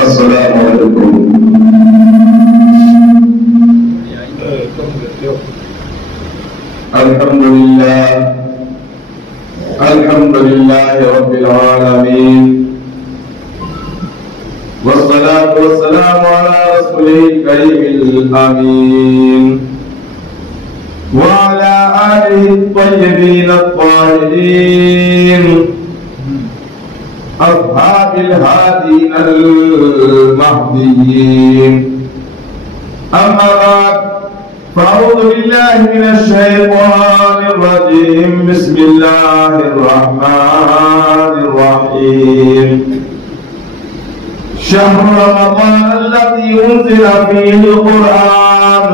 السلام علیکم. الحمد للہ رب العالمین والصلاة والسلام على رسوله الكريم الأمين وعلى آله الطيبين الطاهرين أصحاب الهادين المهديين. أما بعد فأعوذ بالله من الشيطان الرجيم. بسم الله الرحمن الرحيم. شهر رمضان الذي أنزل فيه القرآن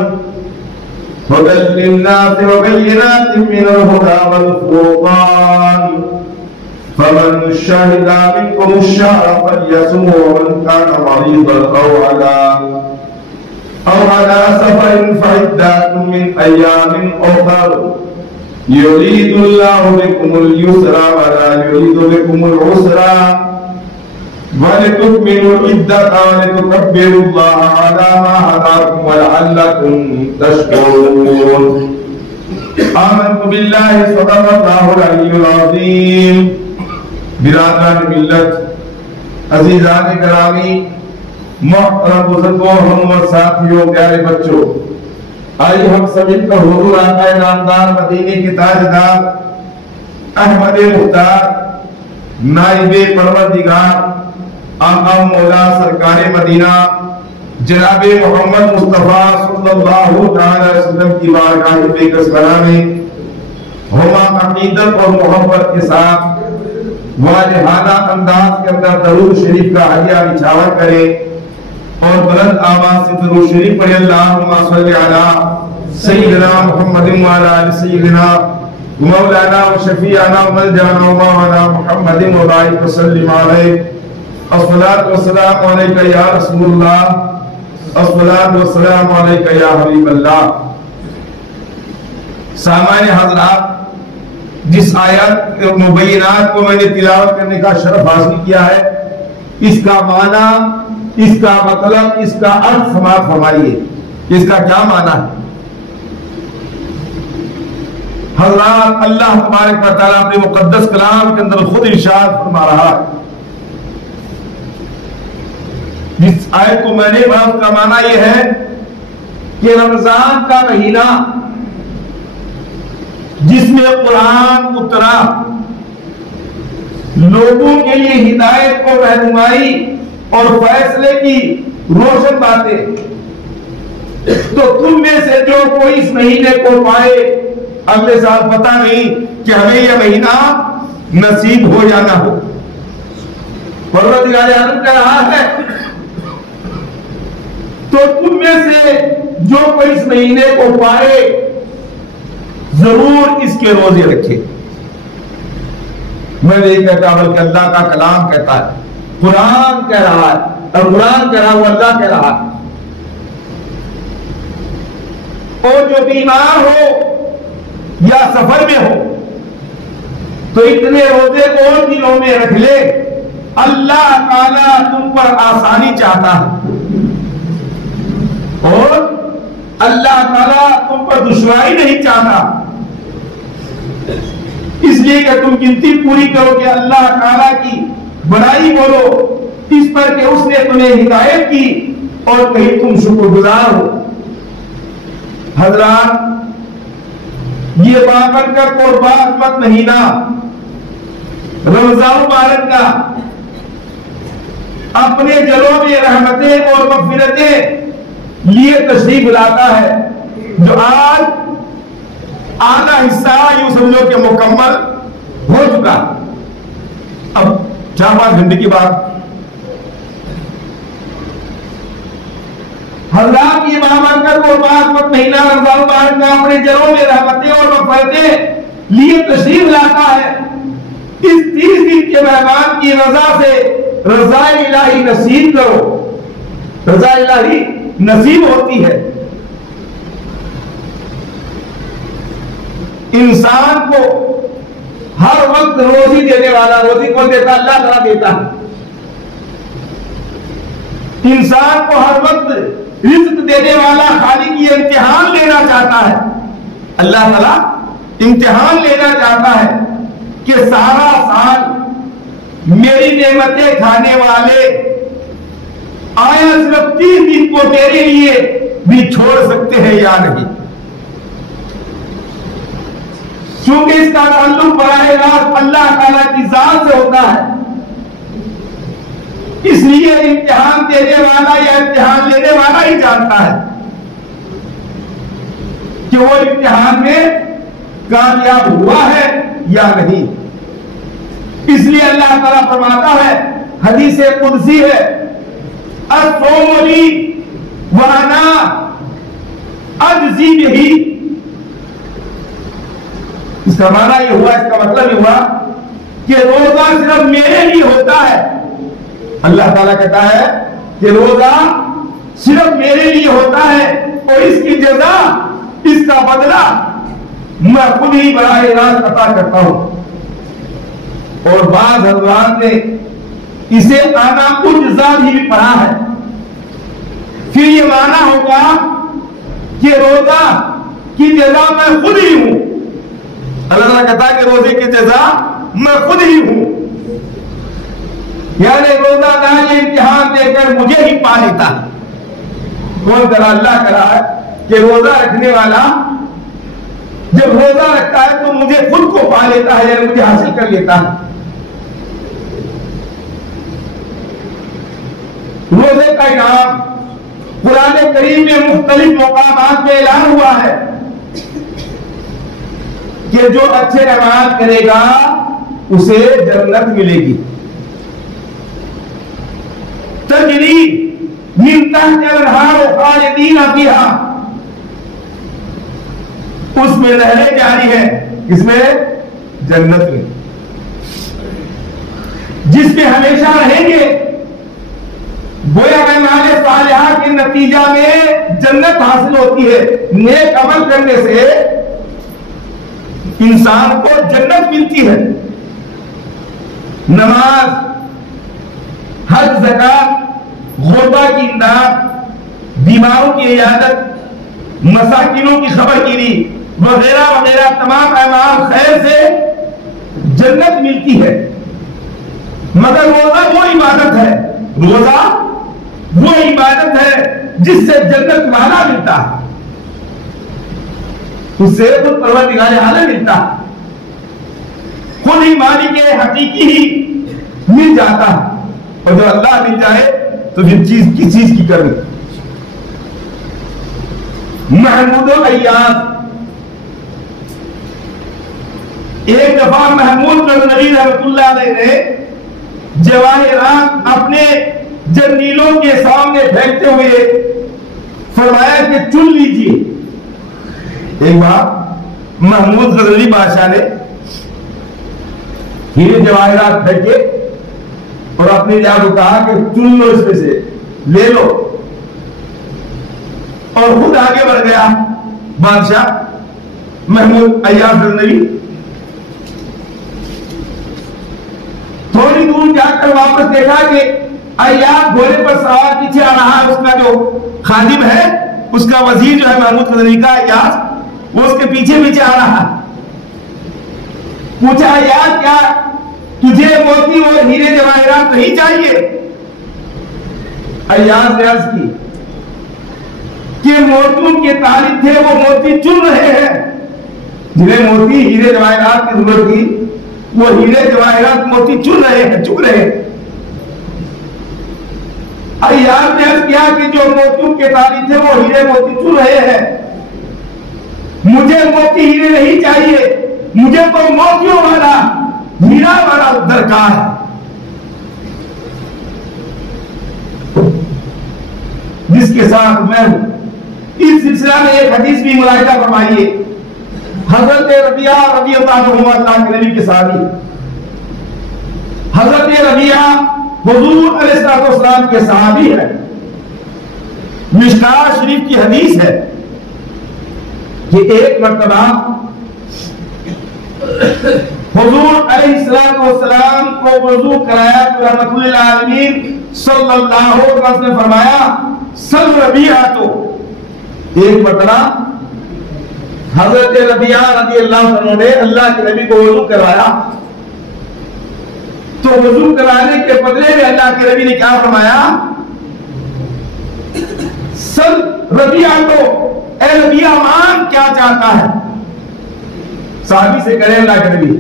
هدى للناس وبينات من الهدى والفرقان فمن شهد منكم الشهر فليصمه ومن كان مريضا أو على سفر فعدة من أيام أخر يريد الله بكم اليسر ولا يريد بكم العسر ولتكملوا العدة ولتكبروا الله على ما هداكم ولعلكم تشكرون. آمنت بالله صدق الله العلي العظيم. برادران ملت، عزیزان گرامی، محترم بزرگوں، ہم اور ساتھیوں، پیارے بچوں، آئیے ہم سب مل کر حضور آقا نامدار مدینے کے تاجدار احمد مختار نائب پروردگار آقا مولا سرکار مدینہ جناب محمد مصطفیٰ صلی اللہ علیہ وسلم کی بارگاہ بے کس میں ہم عقیدت اور محبت کے ساتھ واجبانہ انداز کے اندر درود شریف کا ہدیہ نچھاور کریں اور بلند آواز سے درود شریف پڑھیں. اللہم صلی علی سیدنا محمد وعلی آل سیدنا مولانا و شفیعنا و ملجانا و مولانا محمد وبارک وسلم علیہ. الصلاۃ والسلام علیکہ یا رسول اللہ، الصلاۃ والسلام علیکہ یا حبیب اللہ. سامعین حضرات، جس آیات مبینات کو میں نے تلاوت کرنے کا شرف حاصل کیا ہے، اس کا معنی، اس کا مطلب، اس کا ارتھ سماعت فرمائیے. اس کا کیا معنی ہے؟ حضرات، اللہ تبارک و تعالیٰ اپنے مقدس کلام کے اندر خود ارشاد فرما رہا ہے. جس آیت کو میں نے پڑھا اس کا معنی یہ ہے کہ رمضان کا مہینہ جس میں قرآن اترا، لوگوں کے لیے ہدایت کو رہنمائی اور فیصلے کی روشن باتیں، تو تم میں سے جو کوئی اس مہینے کو پائے، اگلے سال پتہ نہیں کہ ہمیں یہ مہینہ نصیب ہو یا نہ ہو. پروردگار عالم کہہ رہا ہے تو تم میں سے جو کوئی اس مہینے کو پائے ضرور اس کے روزے رکھے. میں نہیں کہتا بلکہ اللہ کا کلام کہتا ہے، قرآن کہہ رہا ہے، اور قرآن کہہ رہا ہے، اللہ کہہ رہا ہے. اور جو بیمار ہو یا سفر میں ہو تو اتنے روزے کو دنوں میں رکھ لے. اللہ تعالیٰ تم پر آسانی چاہتا ہے اور اللہ تعالیٰ تم پر دشواری نہیں چاہتا، اس لیے کہ تم گنتی پوری کرو کہ اللہ تعالیٰ کی بڑائی بولو اس پر کہ اس نے تمہیں ہدایت کی اور کہیں تم شکر گزار ہو. حضرات، یہ بابرکت اور باعظمت مہینہ رمضان مبارک کا اپنے جلوں میں رحمتیں اور مغفرتیں لیے تشریف لاتا ہے، جو آج آدھا حصہ یوں سمجھو کہ مکمل ہو چکا. اب 4-5 گھنٹے کی بات. حضرات، یہ بابرکت اور باعظمت مہینہ رمضان مبارک کا اپنے جلوں میں رحمتیں اور مغفرتیں لیے تشریف لاتا ہے. اس 30 دن کے مہمان کی رضا سے رضا الہی نصیب کرو. رضا الہی نصیب ہوتی ہے. انسان کو ہر وقت روزی دینے والا، روزی کون دیتا؟ اللہ تعالیٰ دیتا ہے. انسان کو ہر وقت رزق دینے والا خالق یہ امتحان لینا چاہتا ہے. اللہ تعالیٰ امتحان لینا چاہتا ہے کہ سارا سال میری نعمتیں کھانے والے آیا صرف 3 دن کو میرے لیے بھی چھوڑ سکتے ہیں یا نہیں. چونکہ اس کا تعلق براہ راست اللہ تعالیٰ کی ذات سے ہوتا ہے، اس لیے امتحان دینے والا یا امتحان لینے والا ہی جانتا ہے کہ وہ امتحان میں کامیاب ہوا ہے یا نہیں. اس لیے اللہ تعالیٰ فرماتا ہے، حدیث قدسی ہے، الصوم لی وانا اجزی بہ. اس کا معنی یہ ہوا، اس کا مطلب یہ ہوا کہ روزہ صرف میرے لیے ہوتا ہے. اللہ تعالیٰ کہتا ہے کہ روزہ صرف میرے لیے ہوتا ہے اور اس کی جزا، اس کا بدلہ میں خود ہی براہ راست عطا کرتا ہوں. اور بعض حضرات نے اسے آنا اجزا بھی پڑھا ہے. پھر یہ معنی ہوگا کہ روزہ کی جزا میں خود ہی ہوں. اللہ تعالیٰ کہتا ہے کہ روزے کی جزا میں خود ہی ہوں، یعنی روزہ دار یہ امتحان دے کر مجھے ہی پا لیتا ہے. کون کرا؟ اللہ کرا ہے کہ روزہ رکھنے والا جب روزہ رکھتا ہے تو مجھے خود کو پا لیتا ہے، یعنی مجھے حاصل کر لیتا ہے. روزے کا انعام قرآن کریم میں مختلف مقامات میں اعلان ہوا ہے کہ جو اچھے اعمال کرے گا اسے جنت ملے گی. تجری من تحت الانہار خالدین فیہا، اس میں نہریں جاری ہیں. اس میں جنت میں، جس میں ہمیشہ رہیں گے. گویا اعمال صالحہ کے نتیجہ میں جنت حاصل ہوتی ہے. نیک عمل کرنے سے انسان کو جنت ملتی ہے. نماز، حج، زکات، غربا کی امداد، بیماروں کی عیادت، مساکینوں کی خبر گیری وغیرہ وغیرہ تمام اعمال خیر سے جنت ملتی ہے. مگر روزہ وہ عبادت ہے، روزہ وہ عبادت ہے جس سے جنت والا ملتا ہے، اس سے خود پروردگار عالم ملتا ہے، خود ہی مالک حقیقی ہی مل جاتا ہے. اور جو اللہ مل جائے تو پھر چیز کس چیز کی کرنی. محمود ایاز، ایک دفعہ محمود غزنوی رحمۃ اللہ علیہ نے جواہرات اپنے جنیلوں کے سامنے پھینکتے ہوئے فرمایا کہ چن لیجیے. ایک بار محمود غزنوی بادشاہ نے ہیرے جواہرات پھینکے اور اپنی جگہ کو کہا کہ چن لو، اس میں سے لے لو، اور خود آگے بڑھ گیا بادشاہ محمود ایاز غزنوی. تھوڑی دور جا کر واپس دیکھا کہ ایاز گھوڑے پر سوار پیچھے آ رہا ہے. اس کا جو خادم ہے، اس کا وزیر جو ہے محمود غزنوی کا ایاز، وہ اس کے پیچھے پیچھے آ رہا ہے. پوچھا ایاز کیا تجھے موتی اور ہیرے جواہرات نہیں چاہیے؟ ایاز نے عرض کی کہ موتیوں کے طالب تھے، وہ موتی چن رہے ہیں. جنہیں موتی ہیرے جواہرات کی ضرورت تھی وہ ہیرے جواہرات موتی چن رہے ہیں، چن رہے ہیں. ایاز نے عرض کیا کہ جو موتیوں کے طالب تھے وہ ہیرے موتی چن رہے ہیں، مجھے موتی ہیرے نہیں چاہیے، مجھے تو موتیوں والا ہیرا والا درکار ہے. جس کے ساتھ میں ہوں. اس سلسلہ میں ایک حدیث بھی ملاحظہ فرمائیے. حضرت ربیعہ رضی اللہ عنہ، اللہ کے نبی کے صحابی، حضرت ربیعہ حضور علیہ السلام کے صحابی ہے. مشکاہ شریف کی حدیث ہے کہ ایک مرتبہ حضور علیہ السلام کو وضو کرایا تو رحمت للعالمین صلی اللہ علیہ وسلم نے فرمایا سل ربیعہ، تو ایک مرتبہ حضرت ربیعہ رضی اللہ عنہ نے اللہ کے نبی کو وضو کروایا، تو وضو کرانے کے بدلے میں اللہ کے نبی نے کیا فرمایا؟ سل ربیعہ، تو اے ربیعہ مان کیا چاہتا ہے؟ صحابی سے کہے اللہ کے نبی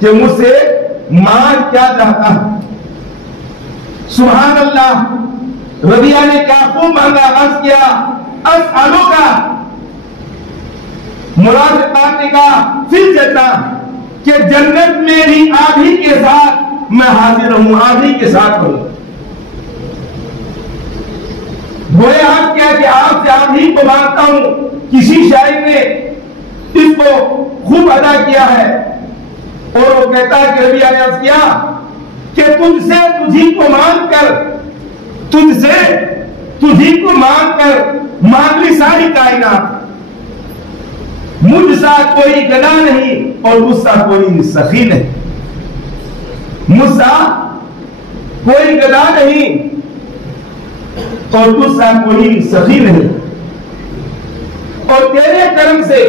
کہ مجھ سے مان کیا چاہتا ہے؟ سبحان اللہ، ربیعہ نے کیا خوب مانگا، عرض کیا اسألوکا، مراد پانے کا پھر کہتا کہ جنت میں بھی آپ ہی کے ساتھ میں حاضر ہوں، آپ ہی کے ساتھ ہوں۔ گویا آپ کیا کہ آپ سے آپ ہی کو مانگتا ہوں۔ کسی شاعر نے اس کو خوب ادا کیا ہے اور وہ کہتا ہے کہ ربیعہ نے عرض کیا کہ تجھ سے تجھی کو مان کر، تجھ سے تجھی کو مان کر مان لی ساری کائنات، مجھ سا کوئی گدا نہیں اور مجھ سا کوئی سخی نہیں، مجھ سا کوئی گدا نہیں اور تجھ سا کوئی سخی نہیں، اور تیرے کرم سے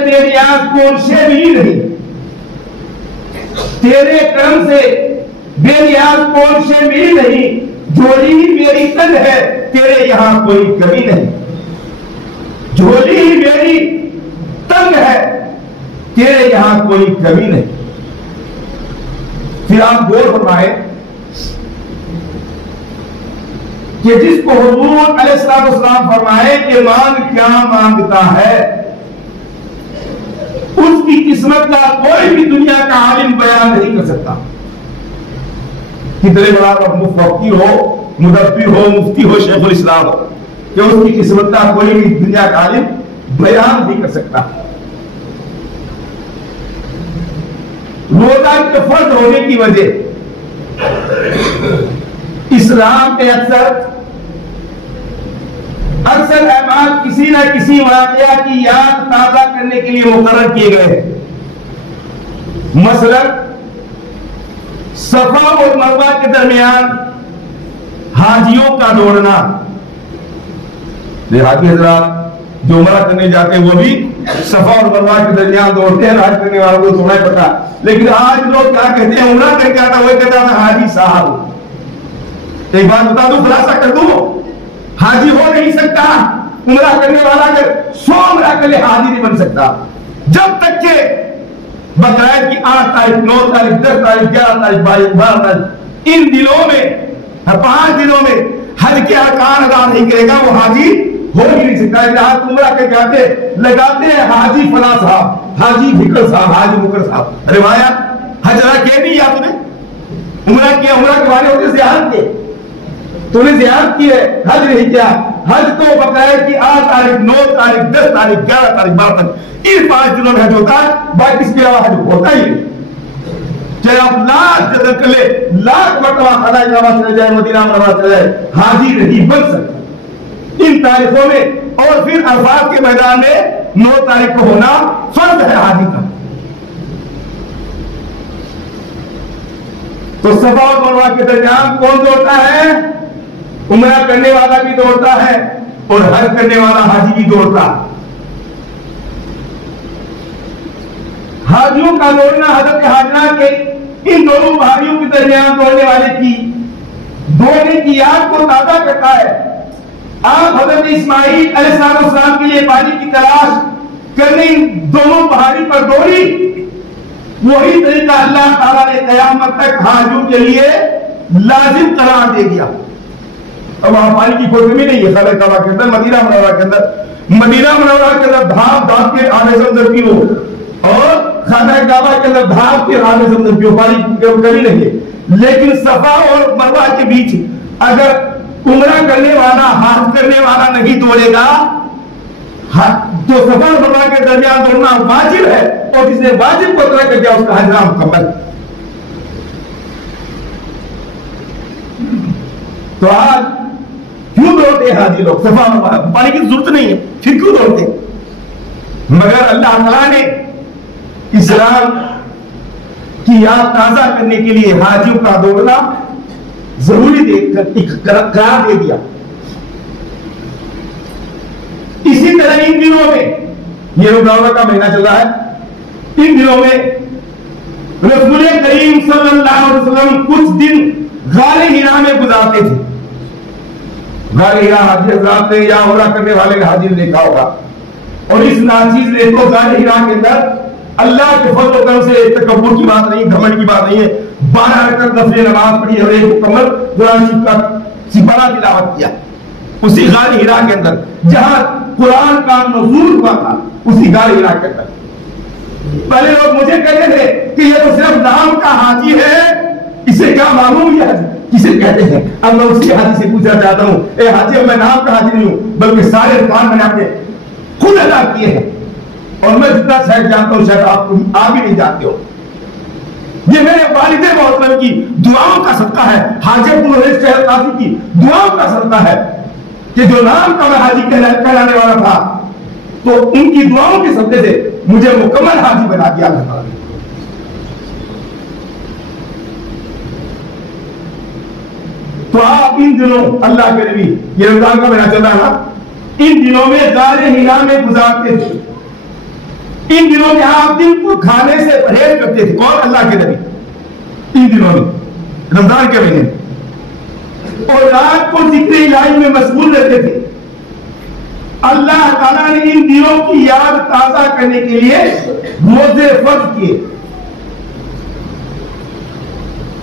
تیری آنکھ کون شے ملی نہیں، تیرے کرم سے میری آنکھ کون شے ملی نہیں، جھولی ہی میری تنگ ہے تیرے یہاں کوئی کمی نہیں، جھولی ہی میری تنگ ہے تیرے یہاں کوئی کمی نہیں۔ پھر آپ غور فرمائیں کہ جس کو حضور علیہ السلام فرمائے کہ مانگ کیا مانگتا ہے، اس کی قسمت کا کوئی بھی دنیا کا عالم بیان نہیں کر سکتا، کتنے بڑا مفتی ہو، مدبر ہو، مفتی ہو، شیخ الاسلام ہو، کہ اس کی قسمت کا کوئی بھی دنیا کا عالم بیان نہیں کر سکتا۔ روزہ کے فرض ہونے کی وجہ اسلام میں اکثر اعمال کسی نہ کسی واقعہ کی یاد تازہ کرنے کے لیے مقرر کیے گئے ہیں۔ مثلا صفا اور مروہ کے درمیان حاجیوں کا دوڑنا، حاجی حضرات جو عمرہ کرنے جاتے ہیں وہ بھی صفا اور مروہ کے درمیان دوڑتے ہیں، حج کرنے والوں کو تھوڑا ہی پتا، لیکن آج لوگ کیا کہتے ہیں، عمرہ کر کے آتا وہ کہتا ہے حاجی صاحب۔ ایک بات بتا دوں، خلاصہ کر دوں، حاجی ہو نہیں سکتا عمرہ کرنے والا، اگر 100 عمرہ کے لیے حاجی نہیں بن سکتا جب تک کہ بقرعید کی 8 تاریخ، 9 تاریخ، 10 تاریخ، 11 تاریخ، 22 تاریخ، ان دنوں میں 5 دنوں میں حج کے ارکان ادا نہیں کرے گا وہ حاجی ہو ہی نہیں سکتا۔ آج عمرہ کے جاتے لگاتے ہیں حاجی فلاں صاحب، حاجی بھکر صاحب، حاجی مکر صاحب، ارے بھائی حج ادا کیا نہیں یا تمہیں؟ عمرہ کیا، عمرہ کے والے ہوتے زیارت کے، تو نے زیارت کی ہے، حج نہیں کیا۔ حج تو بقرعید کی 8 تاریخ، 9 تاریخ، 10 تاریخ، 11 تاریخ، 12 تاریخ، ان 5 دنوں میں حج ہوتا ہے، باقی اس کے علاوہ حج ہوتا ہی نہیں۔ چاہے آپ لاکھ جدر کر لے، لاکھ مرتبہ خانہ کعبہ چلے جائے، مدینہ منورہ چلے جائے، حاجی نہیں بن سکتا ان تاریخوں میں۔ اور پھر عرفات کے میدان میں 9 تاریخ کو ہونا فرض ہے حاجی کا۔ تو صفا اور مروہ کے درمیان کون دوڑتا ہے؟ عمرہ کرنے والا بھی دوڑتا ہے اور حج کرنے والا حاجی بھی دوڑتا۔ حاجیوں کا دوڑنا حضرت حاجرہ کے ان دونوں بھائیوں کے درمیان دوڑنے والے کی دوڑنے کی یاد کو تازہ کرتا ہے۔ آپ حضرت اسماعیل علیہ السلام کے لیے پانی کی تلاش کرنے دونوں پہاڑی پر دوڑی، وہی طریقہ اللہ تعالیٰ نے قیامت تک حاجیوں کے لیے لازم قرار دے دیا۔ اب وہاں پانی کی کوئی کمی نہیں ہے، خانہ کعبہ کے اندر، مدینہ منورہ کے اندر بھاپ بھاپ کے آنے زمزم پیو، اور خانہ کعبہ کے اندر بھاپ کے آنے زمزم پیو، پانی کی کمی نہیں ہے۔ لیکن صفا اور مروہ کے بیچ اگر عمرہ کرنے والا حج کرنے والا نہیں دوڑے گا تو صفا اور مروہ کے درمیان دوڑنا واجب ہے، اور جس نے واجب کو ترک کر دیا اس کا حج نامکمل۔ تو آج کیوں دوڑتے ہیں حاجی لوگ؟ صفا اور مروہ پانی کی ضرورت نہیں ہے، پھر کیوں دوڑتے؟ مگر اللہ تعالیٰ نے اسلام کی یاد تازہ کرنے کے لیے حاجیوں کا دوڑنا ضروری قرار دے دیا۔ اسی طرح ان دنوں میں یہ رمضان کا مہینہ چل رہا ہے، ان دنوں میں رسول کریم صلی اللہ علیہ وسلم کچھ دن غار ہرا میں گزارتے تھے۔ غار ہرا حاجی حضرات نے یا عمرہ کرنے والے حاجی نے دیکھا ہوگا، اور اس ناچیز نے تو غار ہرا کے اندر اللہ کے فضل و کرم سے تکبر کی بات نہیں، گھمنڈ کی بات نہیں ہے، 12 رکعت نفل نماز پڑھی اور ایک مکمل قرآن شریف کا سپارہ تلاوت کیا اسی غار ہرا کے اندر جہاں قرآن کا نزول ہوا تھا، اسی غار ہرا کے اندر۔ پہلے لوگ مجھے کہتے تھے کہ یہ تو صرف نام کا حاجی ہے، اسے کیا معلوم یہ حاجی کسے کہتے ہیں؟ اب میں اسی حاجی سے پوچھنا چاہتا ہوں، اے حاجی میں نام کا حاجی نہیں ہوں، بلکہ سارے ارکان میں نے اپنے خود ادا کیے ہیں، اور میں جتنا شاید جانتا ہوں شاید آپ بھی نہیں جانتے ہو۔ یہ میرے والد محترم کی دعاؤں کا صدقہ ہے، حاجت محرز شہر قاضی کی دعاؤں کا صدقہ ہے کہ جو نام کا میں حاجی کہلانے والا تھا تو ان کی دعاؤں کے صدقے سے مجھے مکمل حاجی بنا دیا اللہ تعالیٰ نے۔ تو آپ ان دنوں اللہ کے نبی، یہ رمضان کا مہینہ چل رہا ہے نا، ان دنوں میں غار ہرا میں گزارتے تھے، ان دنوں میں آپ دن کو کھانے سے پرہیز کرتے تھے، کون؟ اللہ کے نبی، ان دنوں میں رمضان کے مہینے میں، اور رات کو ذکر الہی میں مشغول رہتے تھے۔ اللہ تعالیٰ نے ان دنوں کی یاد تازہ کرنے کے لیے روزے فرض کیے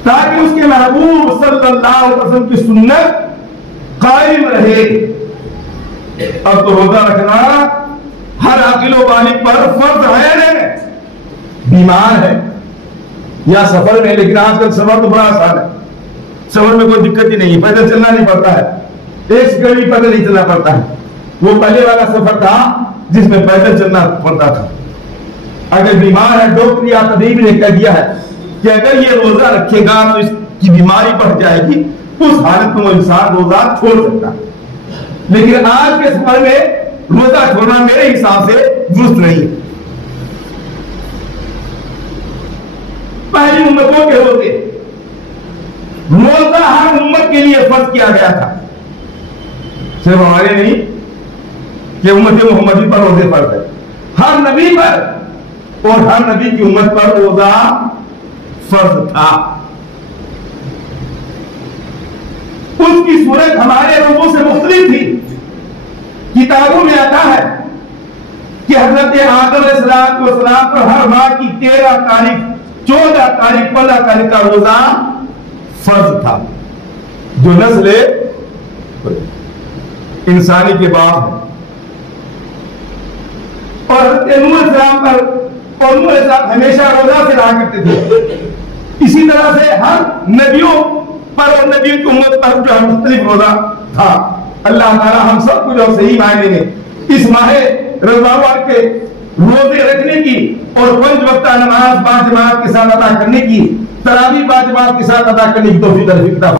تاکہ اس کے محبوب صلی اللہ علیہ وسلم کی سنت قائم رہے۔ اب تو روزہ رکھنا ہر عاقل و بالغ پر فرض ہے، بیمار ہے یا سفر میں، لیکن آج کل سفر تو بڑا آسان ہے، سفر میں کوئی دقت ہی نہیں ہے، پیدل چلنا نہیں پڑتا ہے، ایک سیکنڈ بھی پیدل نہیں چلنا پڑتا ہے۔ وہ پہلے والا سفر تھا جس میں پیدل چلنا پڑتا تھا۔ اگر بیمار ہے، ڈاکٹر یا طبیب نے کہہ دیا ہے کہ اگر یہ روزہ رکھے گا تو اس کی بیماری بڑھ جائے گی، اس حالت میں وہ انسان روزہ چھوڑ سکتا ہے، لیکن آج کے سفر میں روزہ چھوڑنا میرے حساب سے درست نہیں ہے۔ پہلی امتوں کے روزے، روزہ ہر امت کے لیے فرض کیا گیا تھا، صرف ہمارے نہیں کہ امت محمدی پر روزے فرض ہے، ہر نبی پر اور ہر نبی کی امت پر روزہ فرض تھا۔ اس کی صورت ہمارے روزوں سے مختلف تھی۔ کتابوں میں آتا ہے کہ حضرت آدم علیہ السلام پر ہر ماہ کی 13 تاریخ، 14 تاریخ، 15 تاریخ کا روزہ فرض تھا، جو نسل انسانی کے باپ ہے۔ اور حضرت نوح علیہ السلام پر اور نوح علیہ السلام ہمیشہ روزہ سے رہا کرتے تھے۔ اسی طرح سے ہر نبیوں پر اور نبیوں کی امت پر جو ہے مختلف روزہ تھا۔ اللہ تعالیٰ ہم سب کو جو صحیح معنی میں اس ماہ رمضان کے روزے رکھنے کی اور 5 وقتہ نماز 5 جماعت کے ساتھ ادا کرنے کی، تراویح 5 جماعت کے ساتھ ادا کرنے کی توفیق عطا